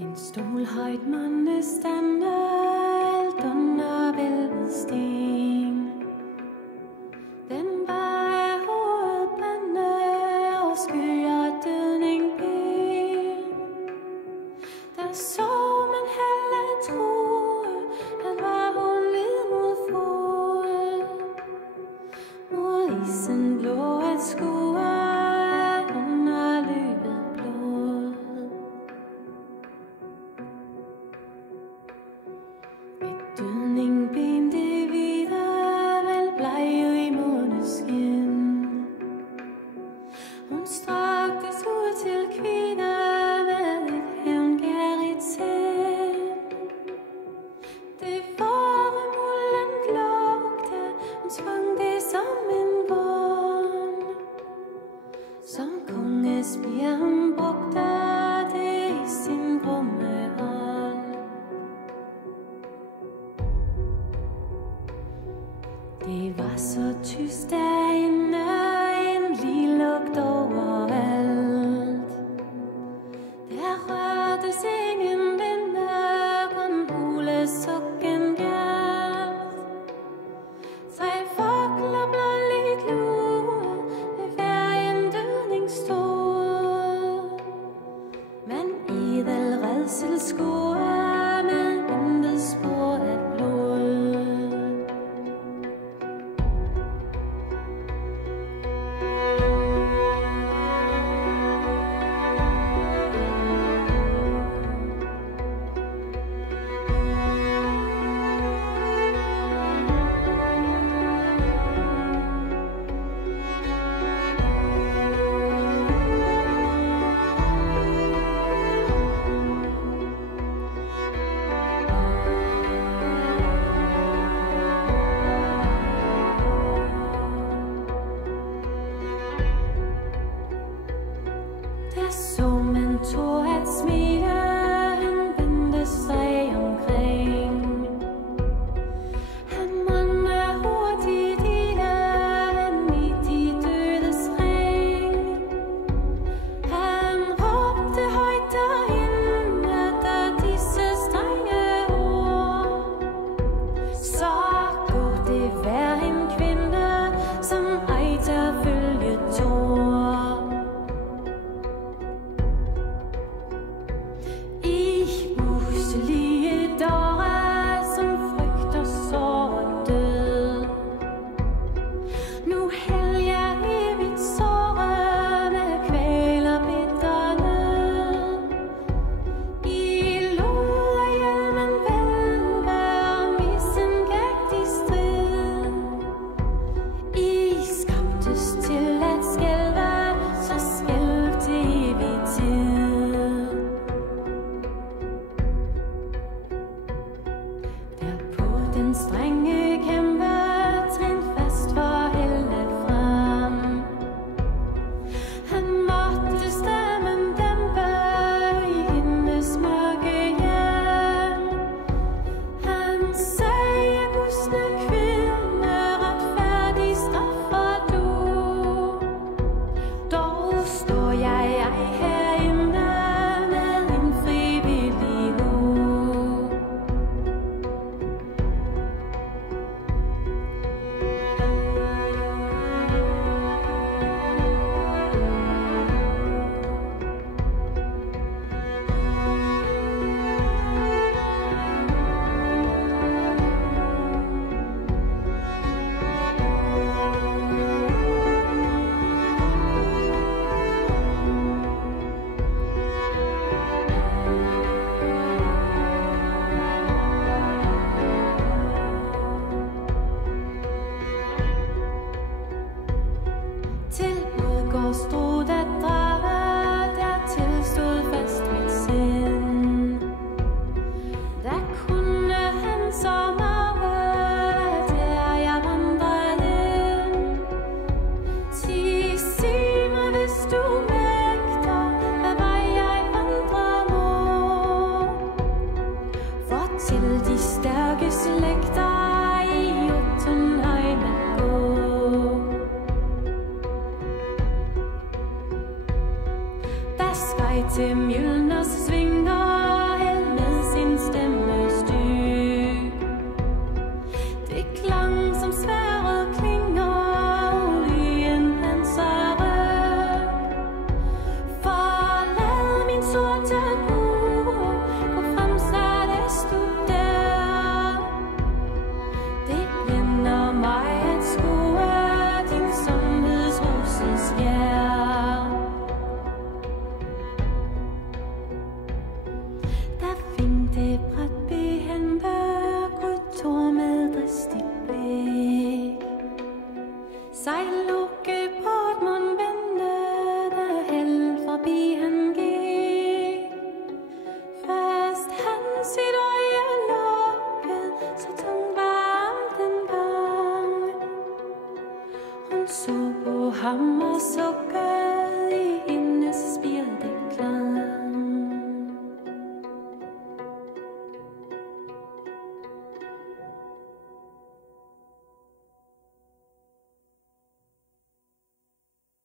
En stolhøjt måne stander alt under vælvet sten. Den vejer hovedbane og skyer dødning ben. Der så man heller troe, at var hun led mod fod. Mod isen blå at skue under løbet blod. Et dødningben det videre vel blege i måneskin. Hun straktes ud til kvinder med et hævngærigt sind. Det foremulden glugte, hun svang det som en vogn. Som kongespirer hun brugte det i sin grumme hånd. Det var så tyst derinde, en lige lugt overalt. Der rørtes ingen vinde, kun hulesukken gjaldt. Tre fakler blåligt lue, ved hver en dødning stod. Men idel redsel skue, men intet spor af blod. sukker